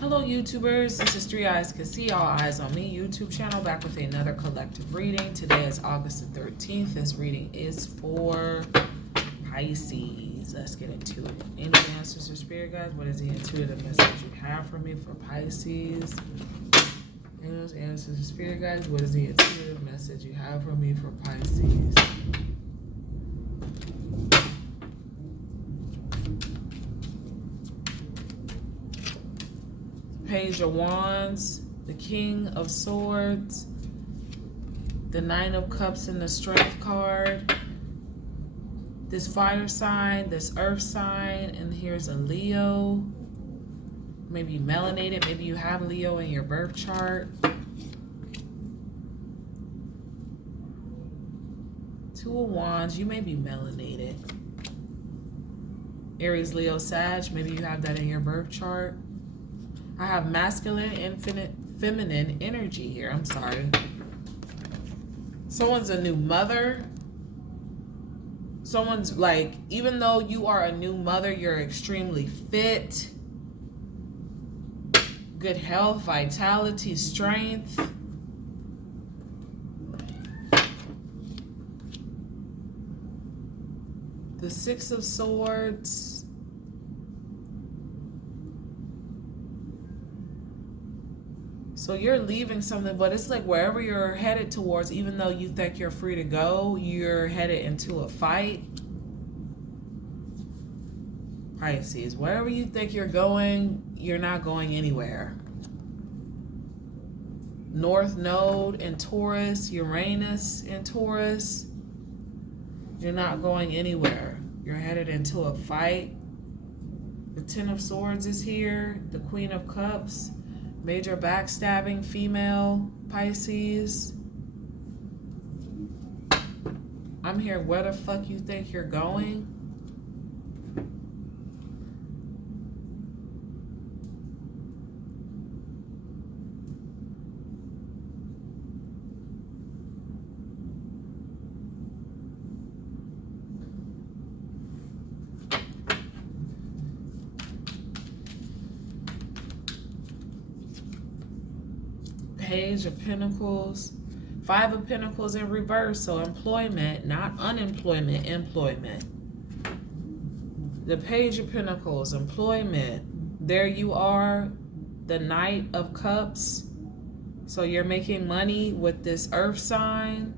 Hello YouTubers, this is Three Eyes Can See, All Eyes on Me YouTube channel, back with another collective reading. Today is August the 13th. This reading is for Pisces. Let's get into it. Any answers or spirit guides? What is the intuitive message you have for me for Pisces? Any answers or spirit guides? What is the intuitive message you have for me for Pisces? Page of Wands, the King of Swords, the Nine of Cups and the Strength card, this fire sign, this earth sign, and here's a Leo, maybe melanated, maybe you have Leo in your birth chart. Two of Wands, you may be melanated. Aries, Leo, Sag, maybe you have that in your birth chart. I have masculine and feminine energy here. I'm sorry. Someone's a new mother. Someone's like, even though you are a new mother, you're extremely fit. Good health, vitality, strength. The Six of Swords. So you're leaving something, but it's like wherever you're headed towards, even though you think you're free to go, you're headed into a fight. Pisces, wherever you think you're going, you're not going anywhere. North Node in Taurus, Uranus in Taurus. You're not going anywhere. You're headed into a fight. The Ten of Swords is here. The Queen of Cups. Major backstabbing, female, Pisces. I'm here, where the fuck you think you're going? Page of Pentacles, Five of Pentacles in reverse, so employment, not unemployment, employment. The Page of Pentacles, employment, there you are, the Knight of Cups, so you're making money with this earth sign.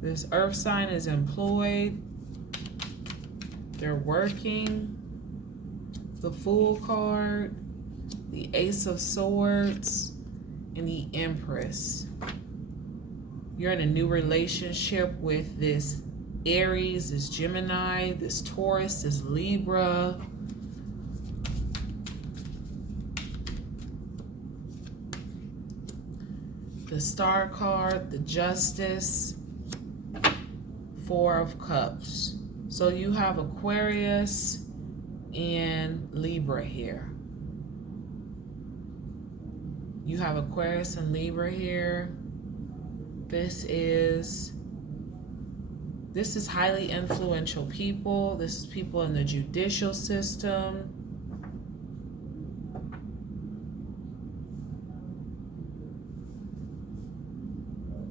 This earth sign is employed, they're working. The Fool card, the Ace of Swords, and the Empress. You're in a new relationship with this Aries, this Gemini, this Taurus, this Libra. The Star card, the Justice, Four of Cups. So you have Aquarius and Libra here. You have Aquarius and Libra here. This is highly influential people. This is people in the judicial system.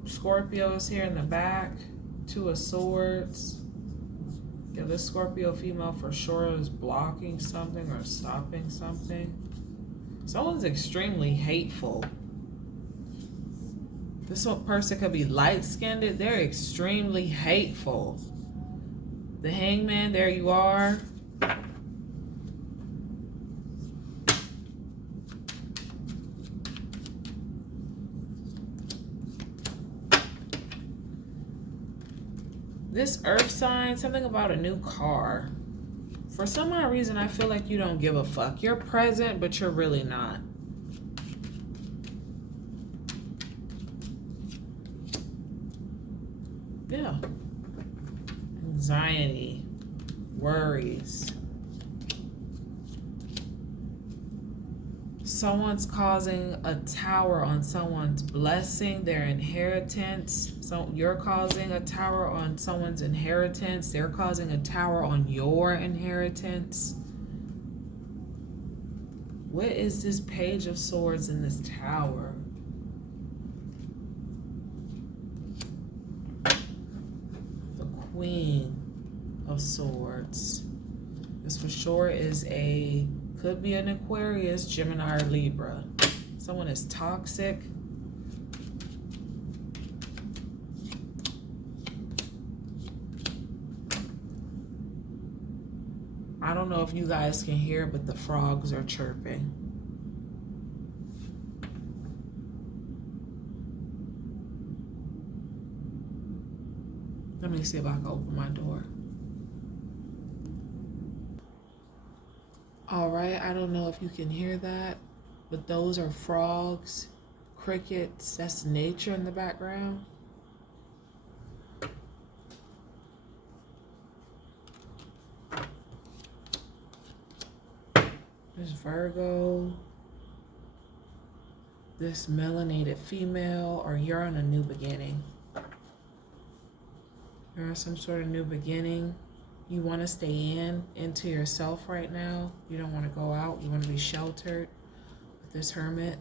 Scorpio is here in the back. Two of Swords. Yeah, this Scorpio female for sure is blocking something or stopping something. Someone's extremely hateful. This person could be light-skinned. They're extremely hateful. The Hangman, there you are. This earth sign, something about a new car. For some odd reason, I feel like you don't give a fuck. You're present, but you're really not. Yeah. Anxiety, worries. Someone's causing a tower on someone's blessing, their inheritance. So you're causing a tower on someone's inheritance. They're causing a tower on your inheritance. What is this Page of Swords in this Tower? The Queen of Swords. This for sure is could be an Aquarius, Gemini, or Libra. Someone is toxic. I don't know if you guys can hear, but the frogs are chirping. Let me see if I can open my door. All right, I don't know if you can hear that, but those are frogs, crickets, that's nature in the background. There's Virgo, this melanated female, or you're on a new beginning. You're on some sort of new beginning. You want to stay into yourself right now. You don't want to go out. You want to be sheltered with this Hermit.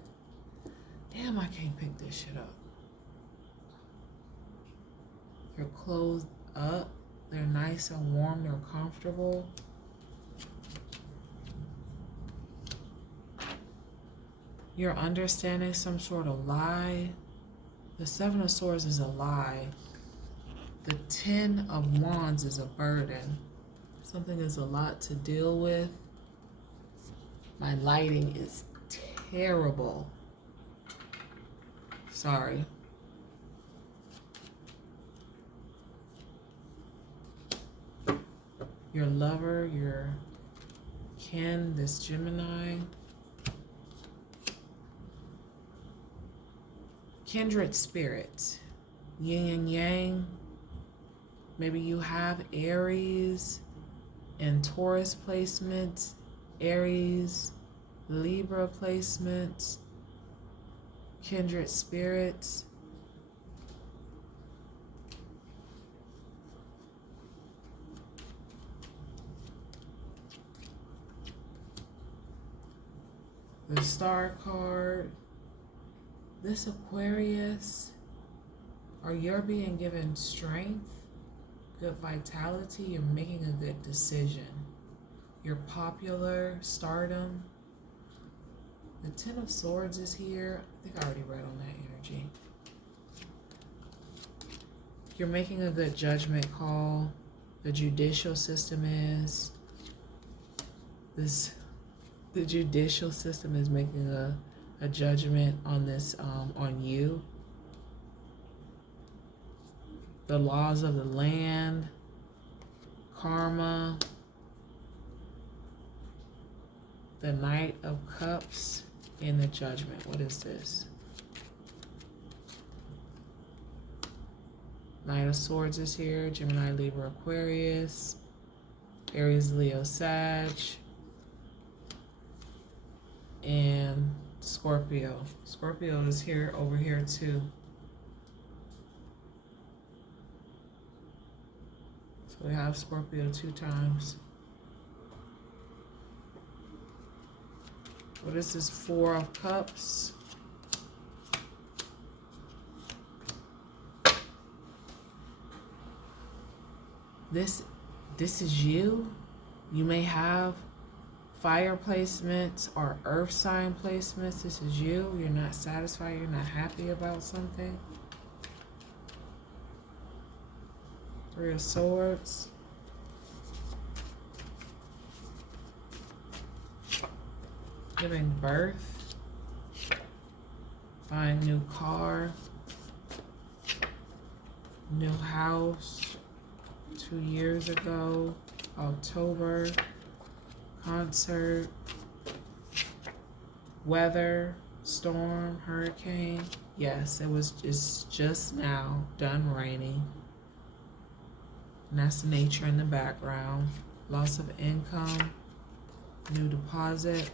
Damn, I can't pick this shit up. You're clothed up. They're nice and warm. They're comfortable. You're understanding some sort of lie. The Seven of Swords is a lie. The Ten of Wands is a burden. Something is a lot to deal with. My lighting is terrible. Sorry. Your lover, your kin, this Gemini. Kindred spirits, yin and yang. Maybe you have Aries and Taurus placements, Aries, Libra placements, kindred spirits. The Star card. This Aquarius, or you're being given strength, good vitality, you're making a good decision. You're popular, stardom. The Ten of Swords is here. I think I already read on that energy. You're making a good judgment call. The judicial system is. The judicial system is making a judgment on this, on you. The laws of the land, karma, the Knight of Cups, and the Judgment. What is this? Knight of Swords is here. Gemini, Libra, Aquarius, Aries, Leo, Sag, and Scorpio. Scorpio is here, over here too. So we have Scorpio 2 times. What is this Four of Cups? This is you. You may have fire placements or earth sign placements. This is you. You're not satisfied. You're not happy about something. Three of Swords. Giving birth. Buying new car. New house. 2 years ago. October. Concert, weather, storm, hurricane. Yes, it's just now done raining. And that's nature in the background. Loss of income, new deposit,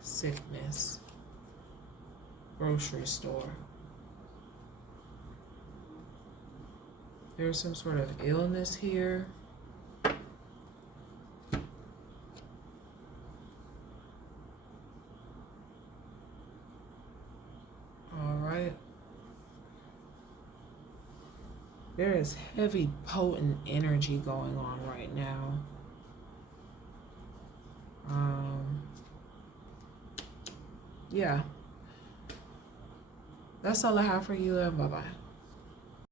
sickness, grocery store. There's some sort of illness here. There is heavy, potent energy going on right now. Yeah. That's all I have for you, and bye-bye.